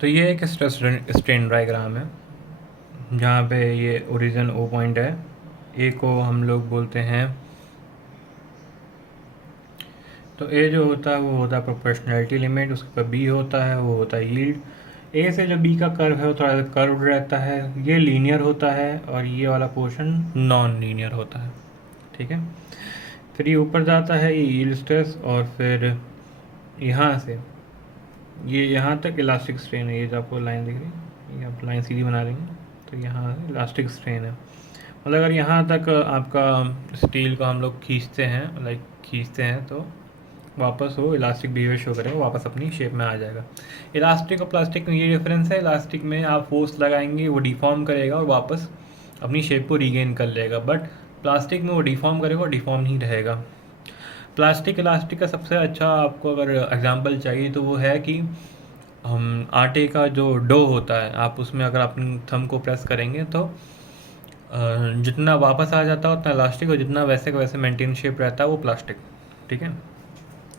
तो ये एक स्ट्रेस स्ट्रेन डायग्राम है जहाँ पे ये ओरिजिन ओ पॉइंट है। ए को हम लोग बोलते हैं, तो ए जो होता है वो होता है प्रोपोर्शनैलिटी लिमिट, उसके बाद बी होता है वो होता है यील्ड। ए से जो बी का कर्व है वो थोड़ा सा कर्व रहता है, ये लीनियर होता है और ये वाला पोर्शन नॉन लीनियर होता है। ठीक है, फिर ये ऊपर जाता है, ये यील्ड स्ट्रेस, और फिर यहाँ से ये यहाँ तक इलास्टिक स्ट्रेन है। ये जो आपको लाइन दिख रही है, ये आप लाइन सीधी बना लेंगे तो यहाँ इलास्टिक स्ट्रेन है। मतलब अगर यहाँ तक आपका स्टील को हम लोग खींचते हैं, लाइक खींचते हैं, तो वापस वो इलास्टिक बिहेवियर शो करेगा, वापस अपनी शेप में आ जाएगा। इलास्टिक और प्लास्टिक में ये डिफरेंस है, इलास्टिक में आप फोर्स लगाएंगे वो डिफॉर्म करेगा और वापस अपनी शेप को रीगेन कर लेगा, बट प्लास्टिक में वो डिफॉर्म करेगा और डिफॉर्म नहीं रहेगा। प्लास्टिक इलास्टिक का सबसे अच्छा आपको अगर एग्जांपल चाहिए तो वो है कि हम आटे का जो डो होता है, आप उसमें अगर अपनी थंब को प्रेस करेंगे तो जितना वापस आ जाता है उतना इलास्टिक, और जितना वैसे का वैसे मेंटेन शेप रहता है वो प्लास्टिक। ठीक है,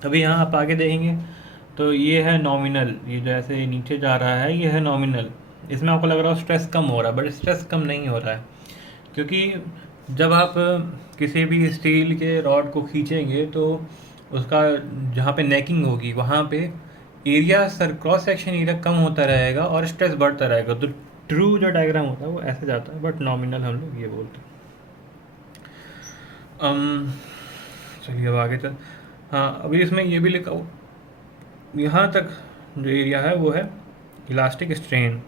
अभी यहाँ आप आगे देखेंगे तो ये है नॉमिनल, ये जो ऐसे नीचे जा रहा है ये है नॉमिनल। इसमें आपको लग रहा है स्ट्रेस कम हो रहा है, बट स्ट्रेस कम नहीं हो रहा है, क्योंकि जब आप किसी भी स्टील के रॉड को खींचेंगे तो उसका जहाँ पे नेकिंग होगी वहाँ पे area sir cross section area कम होता रहेगा और स्ट्रेस बढ़ता रहेगा। तो ट्रू जो डायग्राम होता है वो ऐसे जाता है, बट नॉमिनल हम लोग ये बोलते हैं। चलिए अब आगे चल। हाँ, अभी इसमें ये भी लिखा हो, यहाँ तक जो एरिया है वो है इलास्टिक स्ट्रेन,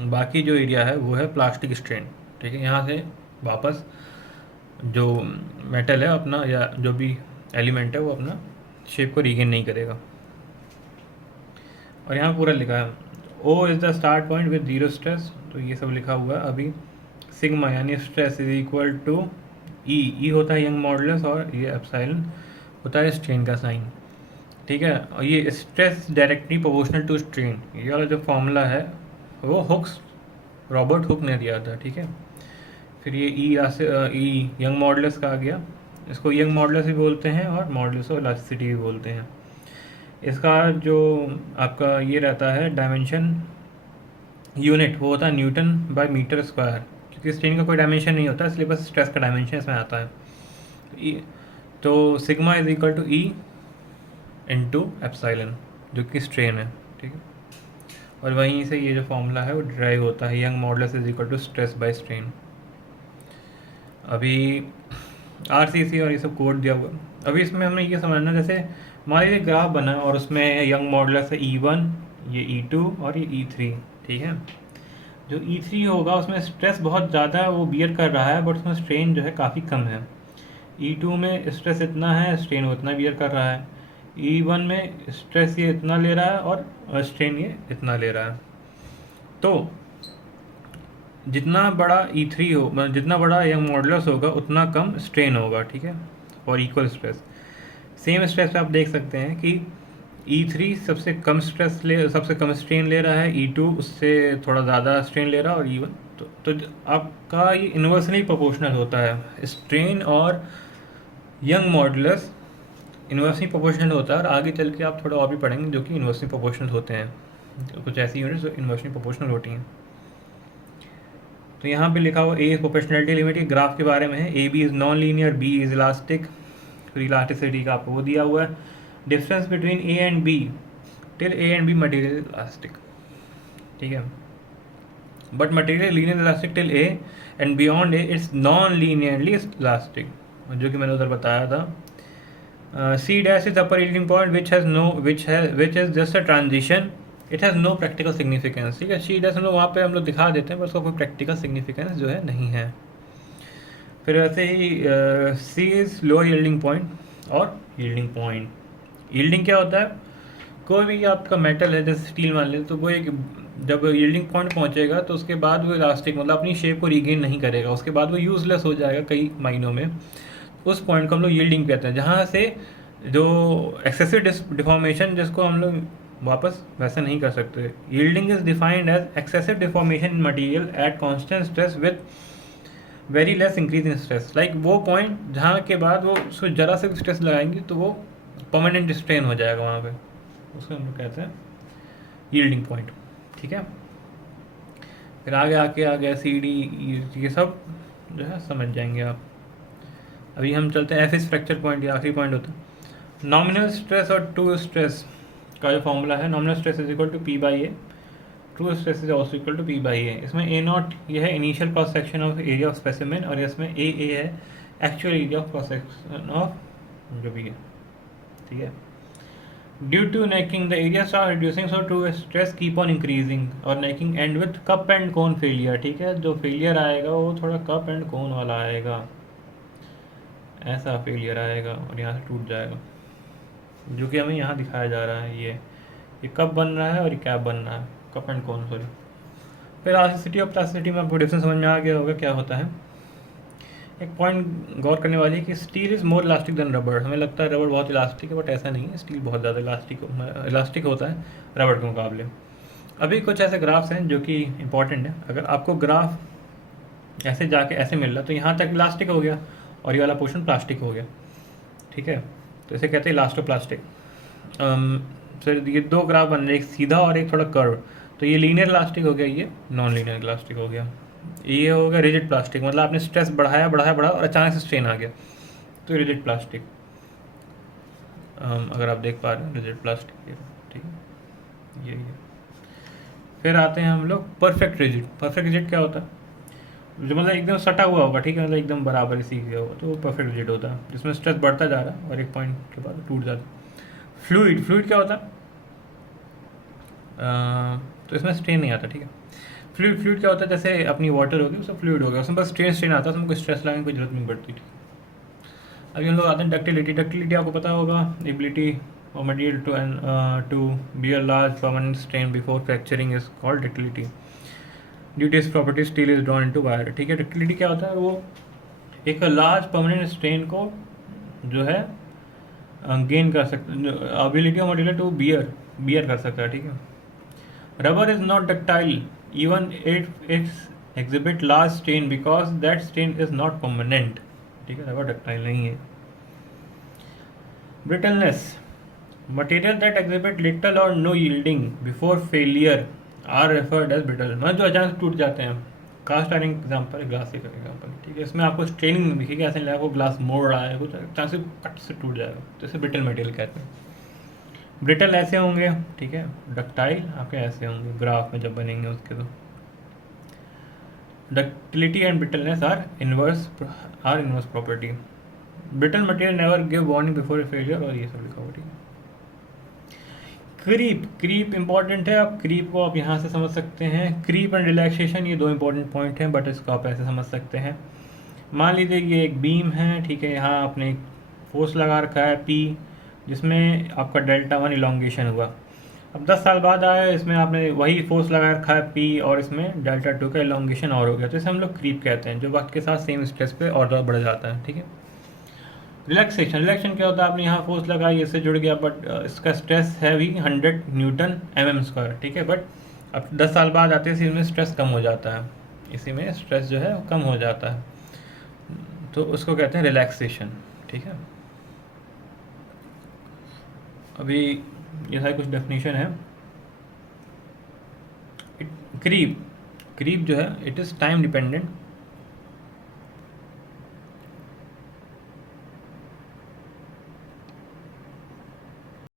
बाकी जो एरिया है वो है प्लास्टिक स्ट्रेन। ठीक है, यहाँ से वापस जो मेटल है अपना, या जो भी एलिमेंट है वो अपना शेप को रीगेन नहीं करेगा। और यहाँ पूरा लिखा है O is the start point with zero stress, तो ये सब लिखा हुआ है। अभी सिग्मा यानी stress is equal to e, e होता है यंग मॉडुलस और ये एप्सिलॉन होता है स्ट्रेन का साइन। ठीक है, और ये stress directly proportional to strain, ये वाला जो फॉर्मूला है वो हुक्स, रॉबर्ट हुक ने दिया था। ठीक है, फिर ये ई यंग मॉडुलस का आ गया, इसको यंग मॉडुलस भी बोलते हैं और मॉडुलस ऑफ इलास्टिसिटी भी बोलते हैं। इसका जो आपका ये रहता है डायमेंशन यूनिट, वो होता है न्यूटन बाय मीटर स्क्वायर, क्योंकि स्ट्रेन का कोई डायमेंशन नहीं होता इसलिए बस स्ट्रेस का डायमेंशन इसमें आता है। तो sigma is equal to e into epsilon जो कि स्ट्रेन है। ठीक है, और वहीं से ये जो फॉर्मूला है वो ड्राइव होता है, Young modulus is equal to stress by strain. अभी आरसीसी और ये सब कोड दिया हुआ। अभी इसमें हमने ये समझना, जैसे हमारे लिए ग्राफ बना और उसमें यंग मॉडुलस है E1, ये E2 और ये E3। ठीक है, जो E3 होगा उसमें स्ट्रेस बहुत ज़्यादा वो बियर कर रहा है, बट उसमें स्ट्रेन जो है काफ़ी कम है। E2 में स्ट्रेस इतना है, स्ट्रेन वो इतना बियर कर रहा है। E1 में स्ट्रेस ये इतना ले रहा है और स्ट्रेन ये इतना ले रहा है। तो जितना बड़ा E3 हो, मतलब जितना बड़ा यंग मॉडुलस होगा उतना कम स्ट्रेन होगा। ठीक है, और इक्वल स्ट्रेस, सेम स्ट्रेस पे आप देख सकते हैं कि E3 सबसे कम स्ट्रेन ले रहा है, E2 उससे थोड़ा ज़्यादा स्ट्रेन ले रहा है, और E1 तो आपका ये इन्वर्सली प्रोपोर्शनल होता है। स्ट्रेन और यंग मॉडुलस इन्वर्सली प्रोपोर्शनल होता है, और आगे चल के आप थोड़ा और भी पढ़ेंगे जो कि इन्वर्सली प्रोपोर्शनल होते हैं, तो कुछ ऐसी यूनिट्स जो इन्वर्सली प्रोपोर्शनल होती हैं। तो यहाँ पे लिखा हुआ ए इज प्रोपोर्शनलिटी लिमिट, ये ग्राफ के बारे में है। A B is non linear, B is elastic, फिर इलास्टिसिटी का आपको वो दिया हुआ है। Difference between A and B, till A and B material elastic. ठीक है, but material linear elastic till A and beyond A it's non linearly elastic, जो कि मैंने उधर बताया था। C dash is upper yielding point which is just a transition, it has no practical significance. ठीक है, सी डैश हम लोग वहाँ पे हम लोग दिखा देते हैं, पर उसका कोई प्रैक्टिकल सिग्निफिकेंस जो है नहीं है। फिर वैसे ही सी इज़ लोअर यील्डिंग पॉइंट और यील्डिंग पॉइंट। यील्डिंग क्या होता है, कोई भी आपका मेटल है जैसे स्टील मान लें, तो वो एक जब यील्डिंग पॉइंट पहुंचेगा तो उसके बाद वो इलास्टिक मतलब अपनी शेप को रिगेन नहीं करेगा, उसके बाद वो यूजलेस हो जाएगा कई मायनों में। उस पॉइंट को हम लोग यील्डिंग कहते हैं, जहाँ से जो एक्सेसिव डिफॉर्मेशन जिसको हम लोग वापस वैसा नहीं कर सकते। Yielding is defined as excessive deformation in material at constant stress with very less increase in stress. Like वो पॉइंट जहाँ के बाद वो उसको जरा से स्ट्रेस लगाएंगे तो वो परमानेंट स्ट्रेन हो जाएगा वहाँ पे, उसको हम लोग कहते हैं यील्डिंग पॉइंट, ठीक है। फिर आगे आगे सी डी, ये सब जो है समझ जाएंगे आप। अभी हम चलते हैं एफिस फ्रैक्चर पॉइंट, ये आखिरी पॉइंट होता है। नॉमिनल स्ट्रेस और ट्रू स्ट्रेस का जो फॉर्मूला है, nominal stress is equal to P by A, true stress is also equal to P by A. इसमें ए नॉट ये है initial cross section of area of specimen, और इसमें A है actual area of cross section of जो भी है, ठीक है। Due to necking the area start reducing, so true stress keep on increasing, और necking and with cup and cone failure, ठीक है। जो फेलियर आएगा वो थोड़ा कप एंड कोन वाला आएगा, ऐसा फेलियर आएगा और यहाँ से टूट जाएगा, जो कि हमें यहाँ दिखाया जा रहा है। ये कप बन रहा है और ये कैप बन रहा है, कप एंड कोन, सॉरी। फिर इलास्टिसिटी और प्लास्टिसिटी में आपको डिफरेंस समझ में आ गया होगा क्या होता है। एक पॉइंट गौर करने वाली है कि steel is more elastic than rubber. हमें लगता है रबर बहुत इलास्टिक है, बट ऐसा नहीं है, स्टील बहुत ज़्यादा इलास्टिक होता है रबर के मुकाबले। अभी कुछ ऐसे ग्राफ्स हैं जो कि इंपॉर्टेंट है। अगर आपको ग्राफ ऐसे जाके ऐसे मिल रहा है तो यहाँ तक इलास्टिक हो गया और ये वाला पोर्शन प्लास्टिक हो गया, ठीक है। तो इसे कहते हैं इलास्टोप्लास्टिक। सर ये दो ग्राफ बन रहे, एक सीधा और एक थोड़ा कर्व, तो ये लीनियर इलास्टिक हो गया, ये नॉन लीनियर इलास्टिक हो गया। ये हो गया रिजिड प्लास्टिक, मतलब आपने स्ट्रेस बढ़ाया और अचानक से स्ट्रेन आ गया, तो रिजिड प्लास्टिक। अगर आप देख पा रहे हैं रिजिड प्लास्टिक, ठीक है, यही है। फिर आते हैं हम लोग परफेक्ट रिजिड। परफेक्ट रिजिड क्या होता है? जो मतलब एकदम सटा हुआ होगा, ठीक है, मतलब एकदम बराबर इसी के होगा, तो वो परफेक्ट रिजिड होता है, जिसमें स्ट्रेस बढ़ता जा रहा है और एक पॉइंट के बाद टूट जाता है। फ्लूइड क्या होता है? तो इसमें स्ट्रेन नहीं आता, ठीक है। फ्लूइड क्या होता है? जैसे अपनी वाटर होगी, उसमें फ्लूइड होगा, उसमें बस स्ट्रेन आता है, उसमें कोई स्ट्रेस लगाने की कोई जरूरत नहीं पड़ती, ठीक है। अभी हम लोग आते हैं डक्टिलिटी आपको पता होगा, एबिलिटी और material to bear large permanent strain before fracturing is called ductility. Due to इस property steel is drawn into wire, ठीक है। डक्टिलिटी क्या होता है? वो एक लार्ज परमानेंट स्ट्रेन को जो है गेन कर सकता, ability of material to bear कर सकता है, ठीक है। Rubber is not ductile even if it's exhibit large strain because that strain is not permanent, ठीक है। रबर डक्टाइल नहीं है। Brittleness, material that exhibit little और no yielding before failure are referred as brittle, मतलब जो अचानक टूट जाते हैं। कास्ट आयरन एग्जाम्पल, ग्लास का एग्जाम्पल, ठीक है। इसमें आपको स्ट्रेनिंग नहीं दिखेगी, ऐसे नहीं लगेगा ग्लास मोड़ रहा है, कुछ अचानक से कट से टूट जाएगा, तो इसे ब्रिटल मटेरियल कहते हैं। ब्रिटल ऐसे होंगे, ठीक है। डक्टाइल आपके ऐसे होंगे ग्राफ में जब बनेंगे उसके, तो ductility and brittleness are inverse property. Brittle material never give warning before A failure, और ये सब लिखा हुआ, ठीक है। क्रीप इंपॉर्टेंट है, आप क्रीप को आप यहाँ से समझ सकते हैं। क्रीप एंड रिलैक्सेशन, ये दो इंपॉर्टेंट पॉइंट हैं, बट इसको आप ऐसे समझ सकते हैं। मान लीजिए ये एक बीम है, ठीक है, यहाँ आपने फोर्स लगा रखा है P, जिसमें आपका डेल्टा 1 इलोंगेशन हुआ। अब 10 साल बाद आया, इसमें आपने वही फोर्स लगा रखा है P, और इसमें डेल्टा 2 का इलोंगेशन और हो गया, तो इसे हम लोग क्रीप कहते हैं, जो वक्त के साथ सेम स्ट्रेस पे और ज़्यादा बढ़ जाता है, ठीक है। रिलैक्सेशन क्या होता है? आपने यहाँ फोर्स लगाई, इससे जुड़ गया, बट इसका स्ट्रेस है भी 100 न्यूटन mm², ठीक है। बट अब 10 साल बाद आते हैं, इसमें स्ट्रेस कम हो जाता है, इसी में स्ट्रेस जो है कम हो जाता है, तो उसको कहते हैं रिलैक्सेशन, ठीक है। अभी ये सारी कुछ डेफिनेशन है। क्रीप जो है, इट इज़ टाइम डिपेंडेंट